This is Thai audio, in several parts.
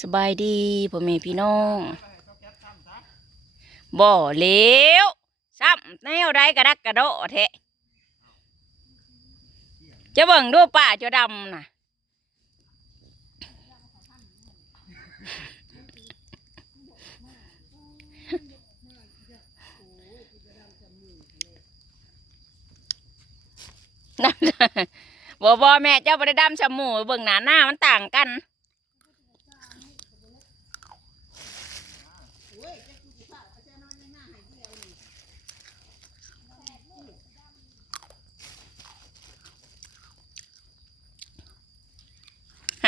สบายดีพ่อแม่พี่น้องบ่เหลวซ้ำแนวใดกระดักกระโดดแทะจะเบิ่งดูป่าเจ้าดำน่ะบ่บ่แม่เจ้าบ่ได้ดำชะมูเบิ่งหน้าหน้ามันต่างกัน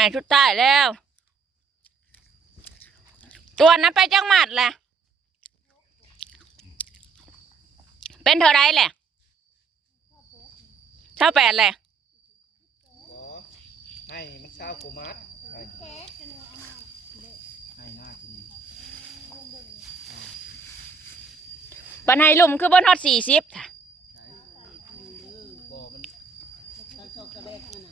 ายชุดใต้แล้ว ตัวนั้นไปจังหมัดแหละ เป็นเท่าไรแหละเท่าแปดแหละขอให้มันเศร้ากูมัดให้ให้หน้ากินปันให้ลุ่มคือบนฮอตสี่สิบบ่มันมัน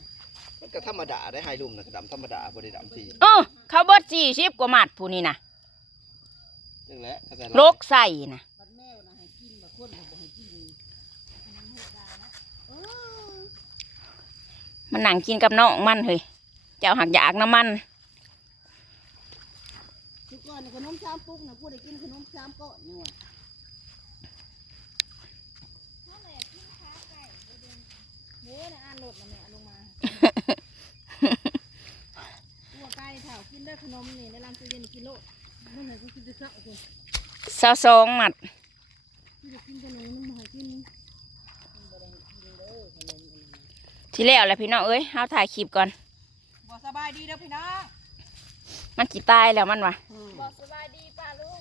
ก็ธรรมดาได้ให้ลุมนะกระดำธรรมดาบ่ได้ดำทีเออเขาเบดสี่สิบกว่าหมัดผู้นี้นะจังแหละเข้าใจโลกใส่นะบัดแมวนะให้กินบัดคนก็บ่ให้กินมันหนังกินกับน้องมันเฮ้ยเจ้าหักอยากน้ำมันทุกก่อนนี่ขนมชามปุ๊กนะกูได้กินขนมชามก้อนนี่ว่ะเด้นะอ่านรถนะแม่ลงมาตัวไก่เถากินได้ขนมนี่ในร้านตู้เย็นกิโลมันให้กู กินจะเศร้าคนเศร้าสองหมัดกูจะกินขนมมันบ่ให้กินที่แล้วแหละพี่น้องเอ้ยเฮาถ่ายคลิปก่อนบ่สบายดีเด้อพี่น้องมันสิตายแล้วมันวะบ่สบายดีป้าลุง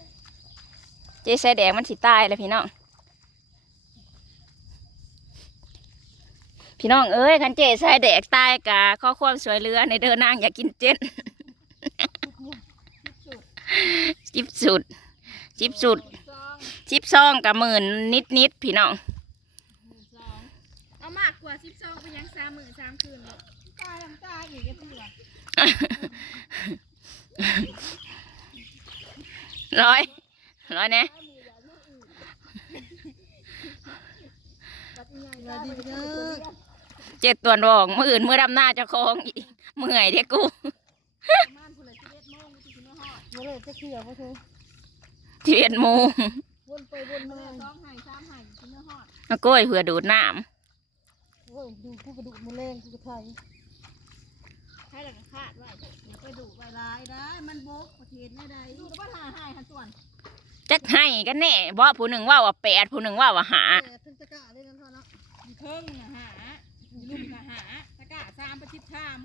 เจ๊ใส่แดงมันสิตายแล้วพี่น้องพี่น้องเอ้ยคันเจ๊ใส่แดกตายกะข้อความสวยเรือในเดินนางอยากกินเจ็ด จิบสุด จิบสุดสองจิบซองกับหมื่นนิดนิดๆพี่น้องสองเอามากกว่าสิบสองไปยังสามหมื่นสามคืนเลยตายน้ำตาอีกก็เพื่อร้อยร้อยเนี่ยสวัสดีเด้อเจ็ดตัวรองมืออื่นมือดำหน้าเจะคองอีกเมื่อยเด็กกู บ่เลยจะเขี่ยบ่เธอเจ็ดโมงวนไปวนมาสองไห่สามไห่กินฮอดมาโก้ยเผื่อดูดน้โอ้ยดูกูกระดูกมือแรงกูกระไทยให้แล้วก็คาดไว้อย่าไปดูไว้ลายได้มันบกประเทศไม่ได้ดูแล้วว่าหาหายหันส่วนำจักให้กันแน่เพราะผู้หนึ่งว่าว่าแปดผู้หนึ่งว่าว่าหาแต่ถึงตะกะเลยนั่นเท่านั้นมีเครื่องน่ะหาลุ่มน่ะหาตะกะสามประชิดชาม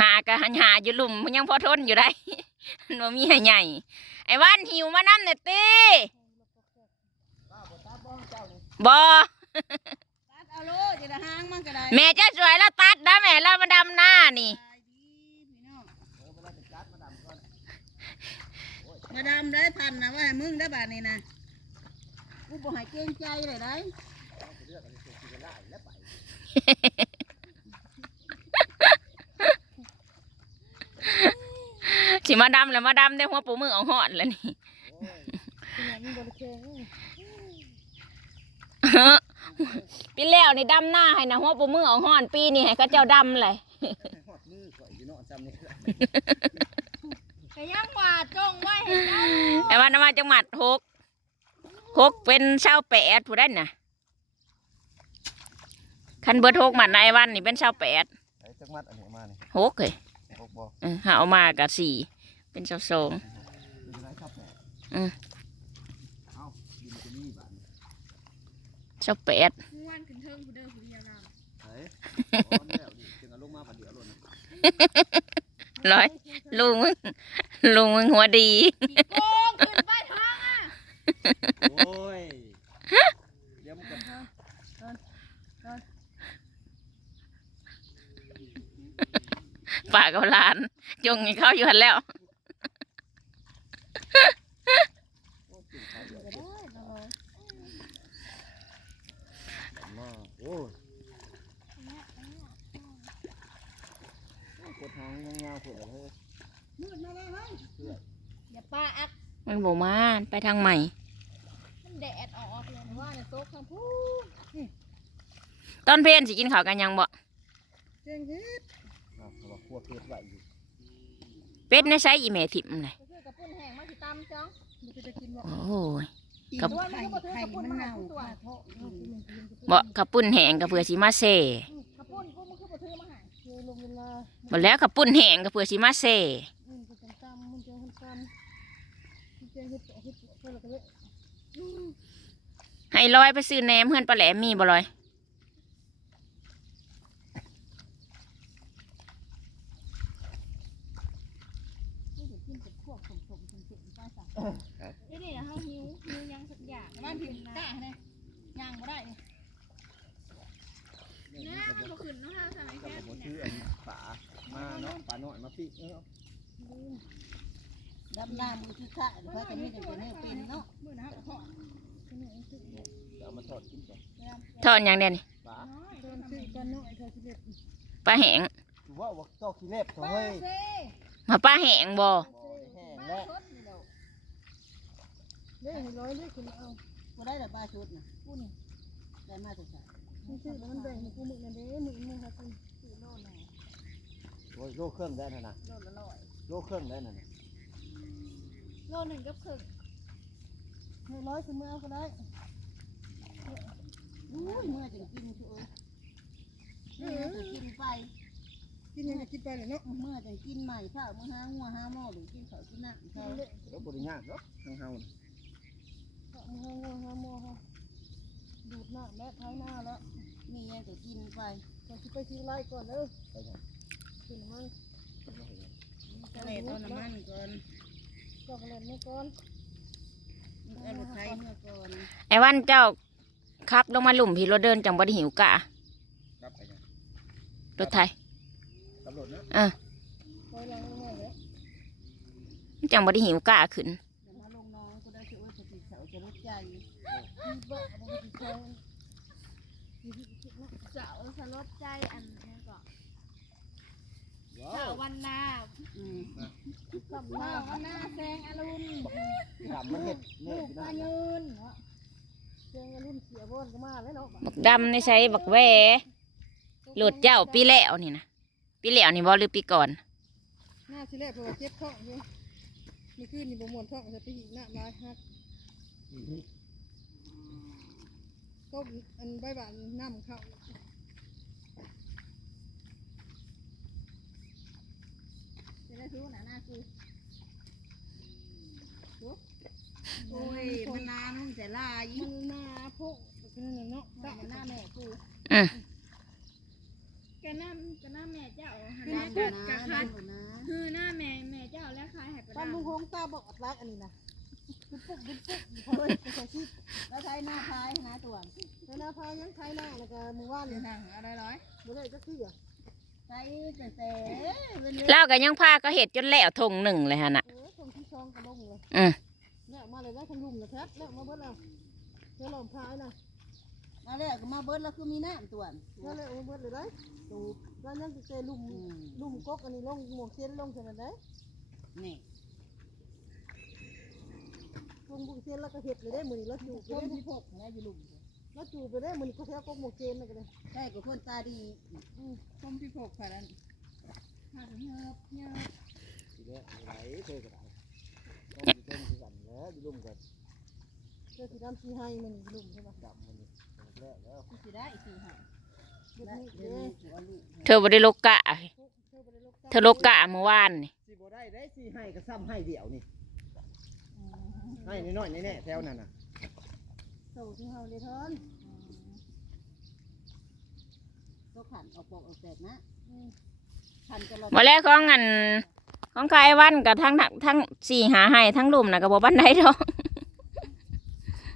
หากะหันหาอยู่หลุมมันยังพอทนอยู่ได้ มันบ่มีให้ใหญ่ ไอ้วันหิวมาน้ำเนยตีบอตัดเอาโลจะได้หางมันก็ได้แม่เจะสวยแล้วตัดนะแม่แล้วมาดำหน้านี่ ตายดีพี่น้องมาดำได้พันนะว่าให้มึงได้บาทนี้นะกูบ่ให้เกรงใจเลยได้ สิมาดำแล้วมาดำได้หัวปูมือเอาหอดแล้วนี่เป็นอย่างนี้บริเกงปีแล้วนี่ดำหน้าให้นะหัวปูมือเอาหอนปีนี่ให้เขาเจ้าดำเลยฮอดมือข่อยอยู่เนาะจำนี่แหละแต่ยังว่าจงไว้ให้เจ้าไอ้วันนั้นมาจังหวัดหกหกเป็นเช้าแปดผู้ได้น่ะคันเบิดหกหมัดนายวันนี่เป็นเช้าแปดไอ้จักมัดอันนี้มานี่หกเลยพกบ่เออหาเอามากับสี่ เป็นเช้าสองอยู่ไหนครับแม่อืมเอ้าดินจะมีบาดนี้เช้าแปดม่วนขึ้นเทิงผู้เด้อผู้เดียวเราเฮ้ยอ๋อแล้วนี่จึงเอาลงมาบัดเดียวโลดนะร้อยลุงมึงลุงมึงหัวดีโกงขึ้นไปเถอะโอ้ยเดี๋ยวมันก็ฝากกับหลานจงให้เขาอยู่หันแล้ว โอ้ยกินข้าวเดียวมาโอ้ยโคตรหางยาวๆพุ่นเลย มืดมาแล้วเฮ้ย อย่าป้าอักมันบ่มาไปทางใหม่ มันแดดออกเลยว่าในโต๊ะข้างพูดตอนเพลนสิกินข้าวกันยังบ่เก่งเฮ็ดอะเขาคั่วเป็ดไว้อยู่เป็ดในใช้อีเมทิมเลยก็คือกระปุ้นแห้งมาสิตำจ้องมันจะกินบ่โอ้ยกับไข่ไข่มันเน่าค่ะบ่ขับปุ้นแห้งกับเพื่อสิมาเซ่กระปุ้นกูมันคือ บ่ถือมาให้เจอลงเวลาบ่แล้วขับปุ้นแหงกับเพื่อสิมาเซ่อืมจะตำมันจะหันตำมันจะเฮ็ดเฮ็ดเพื่อแล้วก็เลยให้ลอยไปซื้อแหนมเพื่อนปลาแหลมมีบ่ลอยนี่จะกินกับพวกสมสมสมสมไปสั่งเดี๋ยวนี่นะเฮาหิวหิวยังสักอย่างบ้านผิวกล้าเนี่ยย่างบ่ได้ นะมันบ่ขึ้นเนาะเฮาสั่ไอ้ก็แค่กนี่ชื่ออันป่ามาเนาะป่าน้อยมาปีกเนาะดำน้ำมือคือข้าเดี๋ยวเขาจะมีแต่เป็นให้เป็นเนาะมื้อนะพ่อเดี๋ยวเอามาทอดกินก่อนทอดยังเด่นป่าตอนซื้อกันน้อยเขาสิเด็ดปลาแหงถือว่าว่าเจ้าขี้เล็บเถอเฮ้ยมาปลาแห้งบ่แห้งแล้วสดนี่เด้อเล่ร้อยเล่คุณเอากูได้แต่ปลาชุดนะกูนี่ได้มาจากไนแบ่งให้กูมึงนั่นเด้มึงมึงค่ะกูซื้อโลหน่อยโอ้ยโลเครื่องได้น่ะนะโลละร้อยโลเครื่องได้น่ะนะโลหนึ่งกับครึ่งหนึ่งร้อยคือเมือเอาก็ได้อุ้ยเมื่อจะกินเถอะเมื่อจะกินไปกินยังไงกินไปเลยเนาะเมื่อจะกินใหม่ข้าวมื่อห้างัวห้าหม้อหรือกินข้าวกินน้ำเขาเละแล้วบ่ได้ยากเนาะทางเฮาน่ะมือห้าห้าโมห้าดูดหน้าแม่ท้ายหน้าแล้ว มียังจะกินไปเราจะไปซื้อไล่ก่อนเด้อไปเนาะซื้อมันกินบ่เห็นทะเลต้นน้ำมันก่อนก็กระเล่นไม่ก่อนเอารถไถเมื่อก่อนไอ้วันเจ้าขับลงมาหลุมพี่รถเดินจังบ่ได้หิวกะครับไปยังรถไทยตำรวจเนาะคอยยังไม่เลยจังบ่ได้หิวกะขึ้นเดี๋ยวมาลงน้องกูได้ช่วยจะติดเสาจะรถใจมีบ้าบ่มีใคร เจ้าสลดใจอันนี้ก็ว้าเจ้าววันนาอืมทำหเจ้าน้าวันนาแซงอรุณดำมันเห็ดเนลูตกอยู่ปนะลายืนเนาะเจงรุ่นเสียบอนก็มาแล้วเนาะบักดำในใช้บักแหวหลุดเจ้าปีแล้วนี่นะปีแล้วนี่บ่หรือปีก่อนหน้าสิแรกเพราะว่าเจ็บท้องอยู่นี่คือนี่บ่ม่วนท้องจะไปหิหน้ามาฮัก ก็อันใบหวานน้ำเข้าจะได้รู้หนาหน้ากูโอ้ยมันนานมันแต่ลายมันหน้าพกเป็นนั่นเนาะหน้าหน้าแม่กูอืมแกหน้าแกหน้าแม่เจ้าหันหนาน้านกะนะคันาดนนะคือหน้าแม่แม่เจ้าและคายหายไปตอนดำลุงคงตาบอดรักอันนี้นะปุ๊บปุ๊บปุ๊บาพายังไทยหน้าแล้วก็มือว่านเดิเนี่ยนทางอะไรร้อยบ่ได้ก็คือไทยแต่แต่เป็นเล่าก็ยังพาก็เห็ดจนแล้วทงหนึ่งเลยฮะน่ะเออตรงที่ช่องกระลงเลยอืมเนี่ยมาเลยได้ทั้งลุมนะแพทแล้วมาเบิดแล้วเดี๋ยวหลอมพายนะมาแล้วก็มาเบิดแล้วคือมีน้ำตัวนั่นแหละมาเบิดเลยได้ตูบแล้วนั่นจะเจลุมอืมลุมกกอันนี้ลงหมวกเส้นลงเท่านั้นได้นี่ลงบุกเส้นแล้วก็เห็ดเลยได้มือนี้แล้วจูบไปต้นได้ที่พกนะอยู่ลุม แล้วจูบไปได้มือนี้ก็แท้กกหมวกเส้นนั่นก็เลยใช่กับคนตาดีต้มพี่พกผ่านผ่านเงือบเงือบสิเด้อไหลเธอก็ได้ต้องอยู่เต้นคือกันแล้วอยู่ร่วมกันเจอสีดำสีไฮมันนี่ลุมใช่ปะดำมันนี่แล้วแล้วที่สิได้สี่ห้าเด็ดและนี่เดี๋เด้ยวนี้หัวลูกเธอบ่ได้ลกกะเธอบ่ได้ลกเธอลกกะเมื่อวานนี่สิบ่ได้ได้สิให้ก็ซ้ำให้เดี่ยวนี่ให้น้อยๆแน่ๆแถวนั้นน่ะโตที่เฮาเลยทอนก็ขันออกปอกออกแตกนะขันตลอดบ่แล้วของอันของใครวันกับทั้งทั้งทั้งสี่หาให้ทั้งหลุมน่ะก็บ่บันไดดอก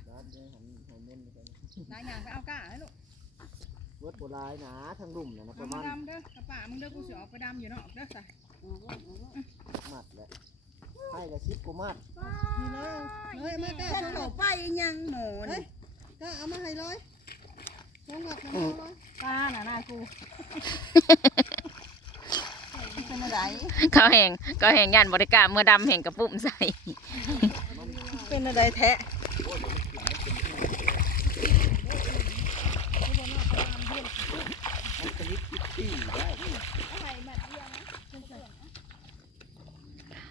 น้ำเนี่ยหันหันเน้นไปกันนายอย่างไปเอาก้าให้ลูกเวิร์ดโบราณหนาทางลุ่มนะนะปเอาระมามาณดำเด้อกระป๋ามึงเด้อกูสิออกไปดำอยู่เนาะเด้อสะมัดแหละ ให้ละสิบกูมัดนี่นะเฮ้ยมาแก้แค่ช่องเขาไปยังหมอเฮ้นี่ยก็เอามาให้ร้อยช่องหักนะร้อยตาหนาหน้ากูเเป็นอะไรเขาแหงเขาแหงยันบริการเมื่อดำแหงกระปุ่มใส่ เป็นอะไรแท้